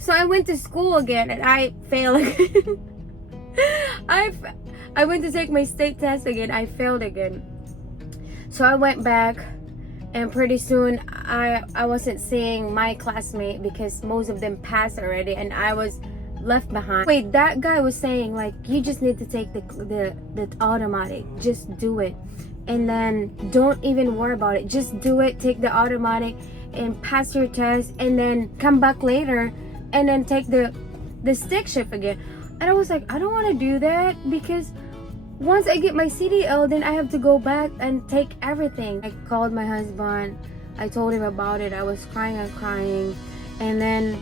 So I went to school again and I failed again. I went to take my state test again. I failed again. So I went back, and pretty soon I wasn't seeing my classmate because most of them passed already and I was left behind. Wait, that guy was saying like, you just need to take the automatic, just do it, and then don't even worry about it, just do it, take the automatic and pass your test, and then come back later and then take the stick shift again. And I was like, I don't want to do that, because once I get my CDL, then I have to go back and take everything. I called my husband, I told him about it, I was crying and crying, and then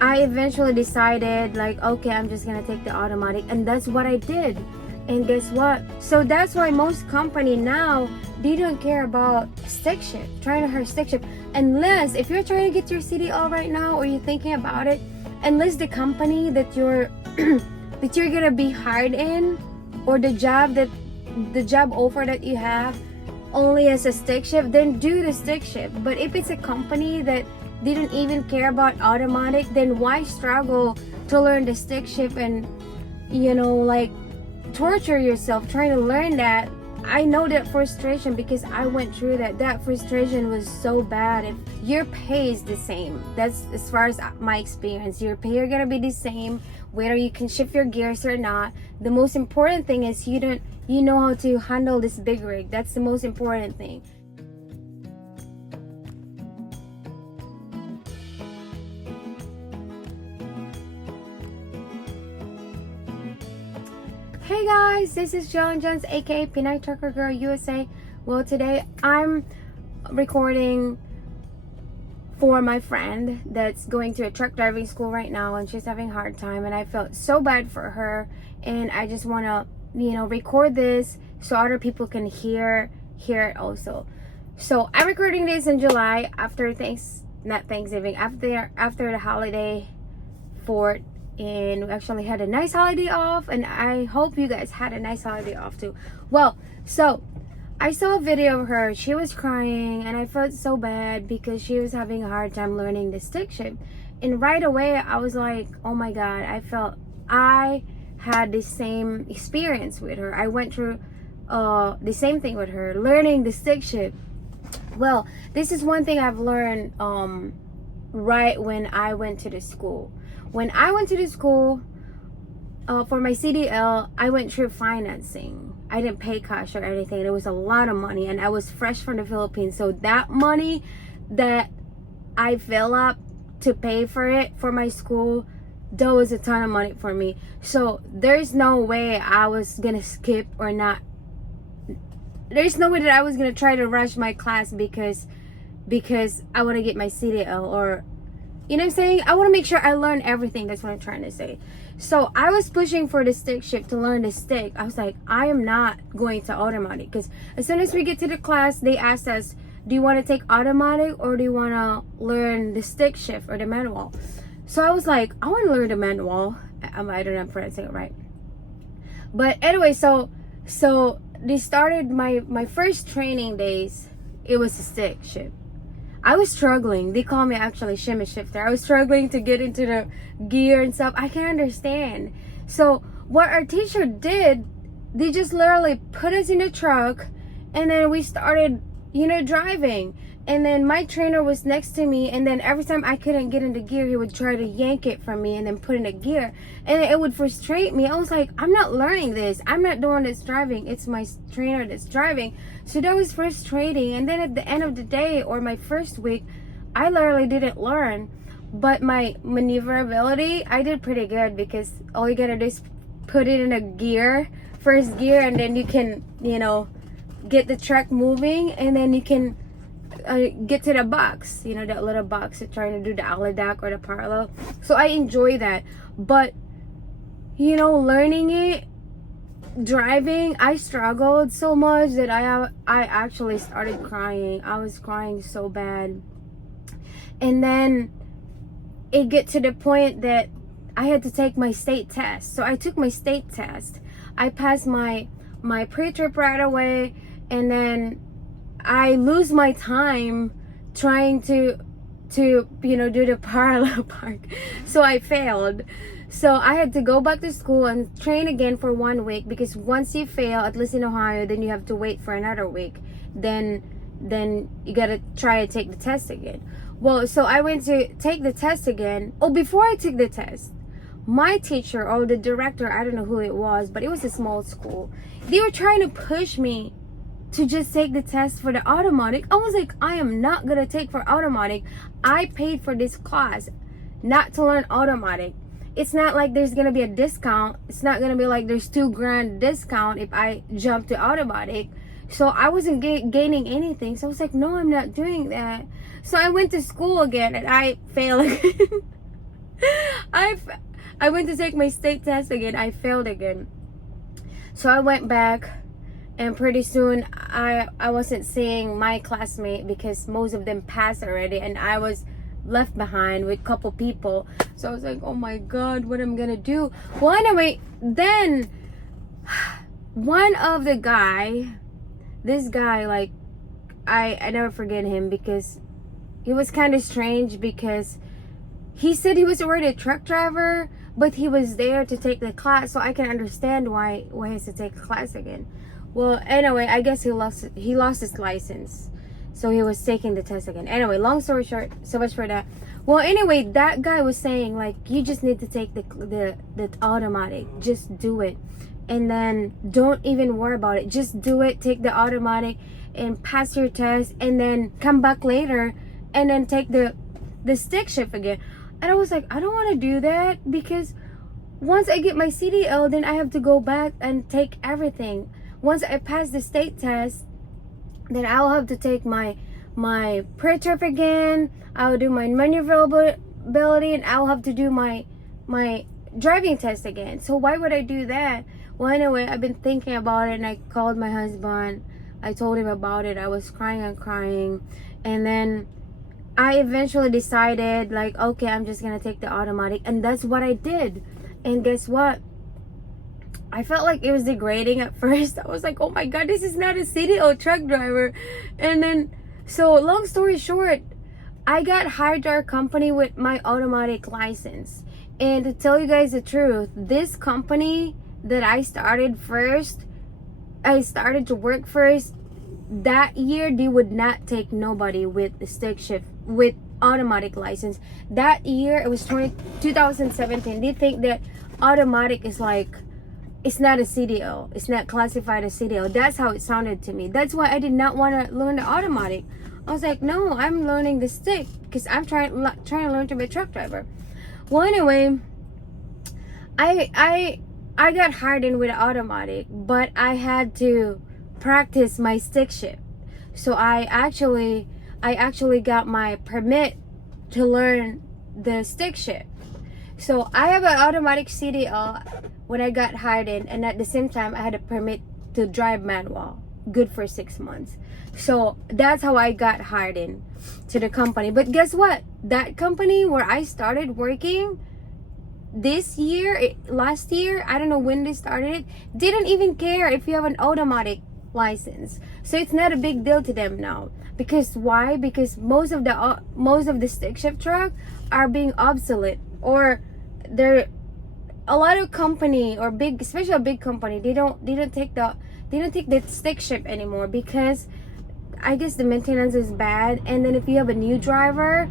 I eventually decided like, okay, I'm just gonna take the automatic, and that's what I did. And guess what? So that's why most company now, they don't care about stick shift, trying to hire stick shift, unless if you're trying to get your CDL right now or you're thinking about it, unless the company that you're that you're gonna be hired in, or the job offer that you have only has a stick shift, then do the stick shift. But if it's a company that didn't even care about automatic, then why struggle to learn the stick shift and, you know, like torture yourself trying to learn that? I know that frustration because I went through that. That frustration was so bad. If your pay is the same, that's as far as my experience, your pay are gonna be the same whether you can shift your gears or not. The most important thing is you know how to handle this big rig. That's the most important thing. Hey guys, this is Joan Jones, aka Pinay Trucker Girl USA. Well, today I'm recording for my friend that's going to a truck driving school right now, and she's having a hard time, and I felt so bad for her, and I just want to, you know, record this so other people can hear it also. So I'm recording this in July after after the holiday 4th. And we actually had a nice holiday off, and I hope you guys had a nice holiday off too. Well, so I saw a video of her. She was crying, and I felt so bad because she was having a hard time learning the stick shift. And right away I was like, oh my god, I felt I had the same experience with her. I went through the same thing with her, learning the stick shift. Well, this is one thing I've learned right when I went to the school. When I went to the school for my CDL, I went through financing. I didn't pay cash or anything. It was a lot of money, and I was fresh from the Philippines. So that money that I fill up to pay for it for my school, that was a ton of money for me. So there's no way I was gonna skip or not. There's no way that I was gonna try to rush my class because I want to get my CDL, or, you know what I'm saying? I want to make sure I learn everything. That's what I'm trying to say. So I was pushing for the stick shift to learn the stick. I was like, I am not going to automatic, because as soon as we get to the class, they asked us, do you want to take automatic or do you want to learn the stick shift or the manual? So I was like, I want to learn the manual. I don't know if I'm pronouncing it right. But anyway, so they started my first training days. It was a stick shift. I was struggling. They call me actually shimmy shifter. I was struggling to get into the gear and stuff. I can't understand. So what our teacher did, they just literally put us in the truck, and then we started, you know, driving. And then my trainer was next to me, and then every time I couldn't get into gear, he would try to yank it from me and then put in a gear, and it would frustrate me. I was like, I'm not learning this. I'm not the one that's driving. It's my trainer that's driving. So that was frustrating. And then at the end of the day, or my first week, I literally didn't learn. But my maneuverability, I did pretty good, because all you gotta do is put it in a gear, first gear, and then you can, you know, get the truck moving, and then you can get to the box, you know, that little box of trying to do the alidac or the parallel. So I enjoy that. But, you know, learning it, driving, I struggled so much that I actually started crying. I was crying so bad. And then it get to the point that I had to take my state test. So I took my state test. I passed my pre-trip right away, and then I lose my time trying to to, do the parallel park. So I failed. So I had to go back to school and train again for 1 week, because once you fail, at least in Ohio, then you have to wait for another week. Then you gotta try to take the test again. Well, so I went to take the test again. Oh, before I took the test, my teacher or the director, I don't know who it was, but it was a small school. They were trying to push me to just take the test for the automatic. I was like, I am not gonna take for automatic. I paid for this class not to learn automatic. It's not like there's gonna be a discount. It's not gonna be like there's $2,000 discount if I jump to automatic. So I wasn't gaining anything. So I was like, no, I'm not doing that. So I went to school again and I failed again. I went to take my state test again. I failed again. So I went back, and pretty soon I wasn't seeing my classmate because most of them passed already, and I was left behind with a couple people. So I was like, oh my God, what am I gonna do? Well, anyway, then one of the this guy, like, I never forget him, because he was kind of strange, because he said he was already a truck driver, but he was there to take the class. So I can understand why he has to take the class again. Well, anyway, I guess he lost his license, so he was taking the test again. Anyway, long story short, so much for that. Well, anyway, that guy was saying, like, you just need to take the automatic. Just do it, and then don't even worry about it. Just do it. Take the automatic and pass your test, and then come back later and then take the stick shift again. And I was like, I don't want to do that, because once I get my CDL, then I have to go back and take everything. Once I pass the state test, then I'll have to take my pre-trip again. I'll do my maneuverability, and I'll have to do my driving test again. So why would I do that? Well, anyway, I've been thinking about it, and I called my husband. I told him about it. I was crying and crying, and then I eventually decided, like, okay, I'm just gonna take the automatic, and that's what I did. And guess what? I felt like it was degrading at first. I was like, oh my God, this is not a CDL truck driver. And then, so long story short, I got hired to our company with my automatic license. And to tell you guys the truth, this company that I started to work first, that year they would not take nobody with the stick shift with automatic license. That year, it was 2017. They think that automatic is like, it's not a CDL. It's not classified as CDL. That's how it sounded to me. That's why I did not want to learn the automatic. I was like, no, I'm learning the stick, because I'm trying to learn to be a truck driver. Well, anyway, I got hired in with automatic, but I had to practice my stick shift. So I actually got my permit to learn the stick shift. So I have an automatic CDL when I got hired in, and at the same time I had a permit to drive manual, good for 6 months. So that's how I got hired in to the company. But guess what? That company where I started working last year, I don't know when they started it, didn't even care if you have an automatic license. So it's not a big deal to them now. Because why? Because most of the stick shift truck are being obsolete, or they're a lot of company, or big, especially a big company, they don't take the stick shift anymore, because I guess the maintenance is bad. And then if you have a new driver,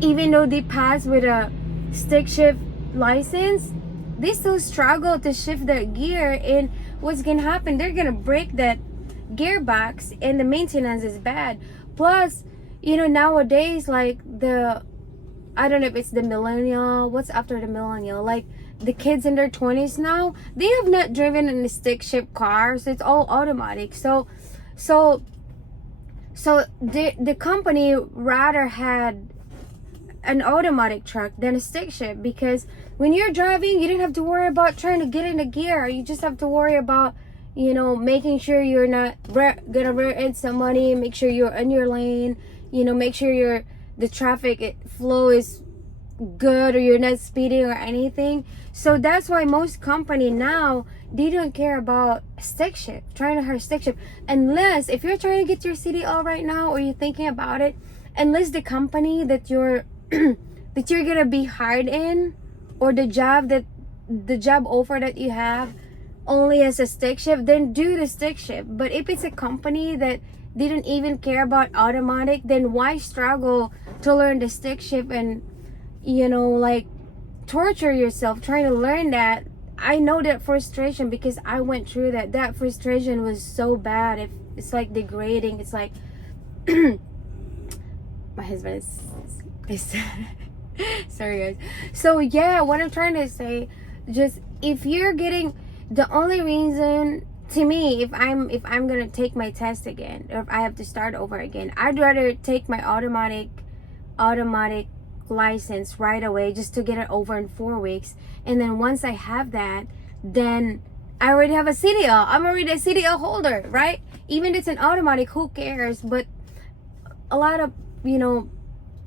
even though they pass with a stick shift license, they still struggle to shift their gear. And what's gonna happen? They're gonna break that gearbox, and the maintenance is bad. Plus, nowadays, like, I don't know if it's the millennial, what's after the millennial, like the kids in their 20s now, they have not driven in a stick shift car, so it's all automatic. So the company rather had an automatic truck than a stick shift, because when you're driving, you didn't have to worry about trying to get in the gear. You just have to worry about making sure you're not gonna rear end somebody, make sure you're in your lane, make sure the traffic flow is good, or you're not speeding or anything. So that's why most company now, they don't care about stick shift, trying to hire stick shift, unless if you're trying to get your CDL right now, or you're thinking about it, unless the company that you're that you're gonna be hired in, or the job offer that you have only has a stick shift, then do the stick shift. But if it's a company that didn't even care about automatic, then why struggle to learn the stick shift and, you know, like, torture yourself trying to learn that? I know that frustration because I went through that. That frustration was so bad. It's like degrading. It's like my husband is sorry guys. So yeah, what I'm trying to say, just if you're getting, the only reason to me, if I'm gonna take my test again, or if I have to start over again, I'd rather take my automatic license right away, just to get it over in 4 weeks. And then once I have that, then I already have a CDL. I'm already a CDL holder, right? Even if it's an automatic, who cares? But a lot of, you know,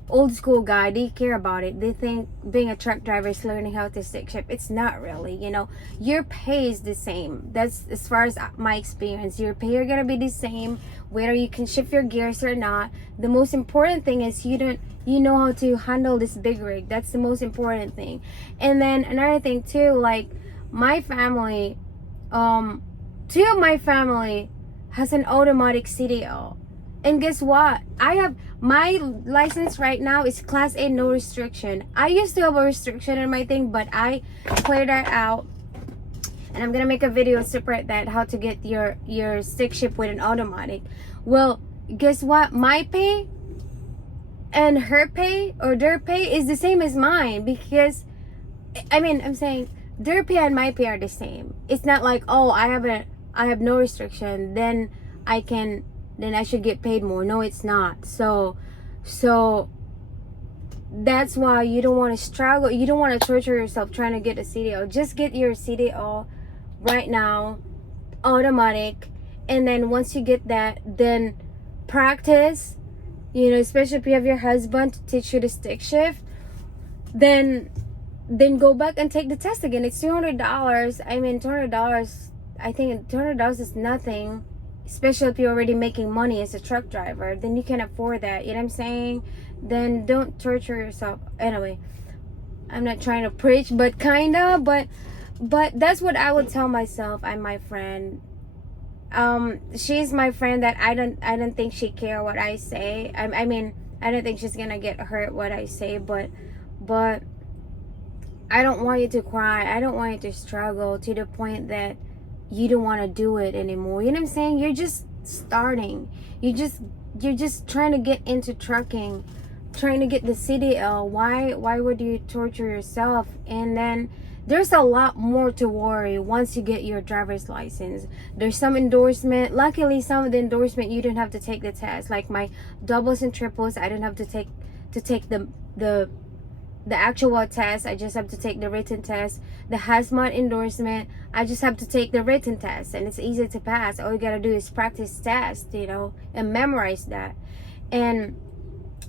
old school guy, they care about it. They think being a truck driver is learning how to stick shift. It's not really, you know. Your pay is the same. That's as far as my experience. Your pay are gonna be the same whether you can shift your gears or not. The most important thing is you know how to handle this big rig. That's the most important thing. And then another thing too, like my family, two of my family has an automatic CDL. And guess what? I have my license right now is class A, no restriction. I used to have a restriction in my thing, but I cleared that out. And I'm gonna make a video separate that, how to get your stick shift with an automatic. Well, guess what? My pay and her pay, or their pay, is the same as mine, because I mean, I'm saying their pay and my pay are the same. It's not like, oh, I have no restriction, then I should get paid more. No, it's not. So that's why you don't want to struggle. You don't want to torture yourself trying to get a CDL. Just get your CDL right now, automatic. And then once you get that, then practice, you know, especially if you have your husband to teach you the stick shift, then go back and take the test again. It's $200. I mean, $200, I think $200 is nothing, especially if you're already making money as a truck driver. Then you can afford that, you know what I'm saying? Then don't torture yourself. Anyway, I'm not trying to preach, but kinda, but that's what I would tell myself and my friend. She's my friend that I don't think she care what I say. I mean, I don't think she's gonna get hurt what I say, but I don't want you to cry. I don't want you to struggle to the point that you don't want to do it anymore. You know what I'm saying? You're just starting. You're just trying to get into trucking, trying to get the CDL. Why would you torture yourself? And then there's a lot more to worry once you get your driver's license. There's some endorsement. Luckily, some of the endorsement you don't have to take the test. Like my doubles and triples, I don't have to take the actual test. I just have to take the written test. The hazmat endorsement, I just have to take the written test, and it's easy to pass. All you gotta do is practice test, you know, and memorize that. And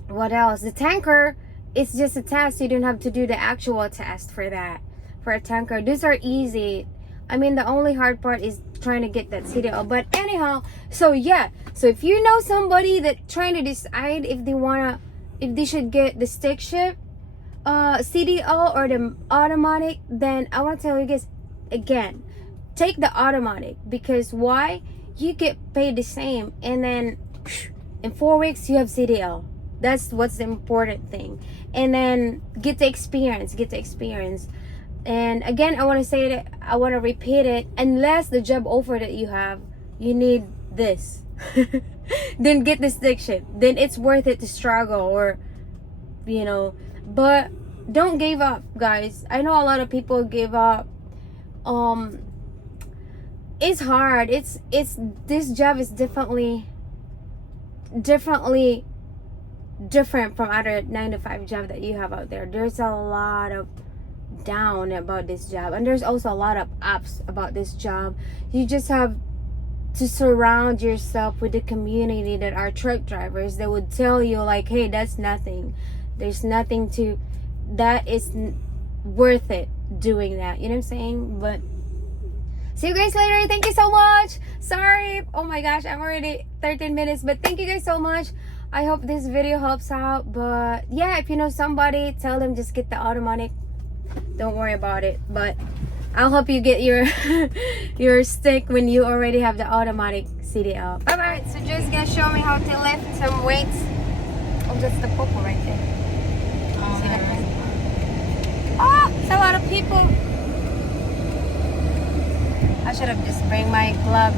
what else? The tanker, it's just a test. You don't have to do the actual test for that. For a tanker, these are easy. I mean, the only hard part is trying to get that CDL. But anyhow, so yeah, so if you know somebody that trying to decide if they should get the stick shift, CDL or the automatic, then I want to tell you guys again, take the automatic. Because why? You get paid the same, and then in 4 weeks you have CDL. That's what's the important thing. And then get the experience. And again, I want to say that, I want to repeat it, unless the job offer that you have, you need this, then get the stick shift. Then it's worth it to struggle, or, you know. But don't give up, guys. I know a lot of people give up. It's hard. It's this job is definitely different from other 9-to-5 job that you have out there. There's a lot of down about this job, and there's also a lot of ups about this job. You just have to surround yourself with the community that are truck drivers that would tell you, like, hey, that's nothing. There's nothing that is worth it doing that. You know what I'm saying? But see you guys later. Thank you so much. Sorry. Oh my gosh, I'm already 13 minutes. But thank you guys so much. I hope this video helps out. But yeah, if you know somebody, tell them just get the automatic. Don't worry about it. But I'll help you get your your stick when you already have the automatic CDL. Bye bye. So just gonna show me how to lift some weights. Oh, that's the popo right there. See that right? Oh, it's a lot of people. I should have just bring my glove.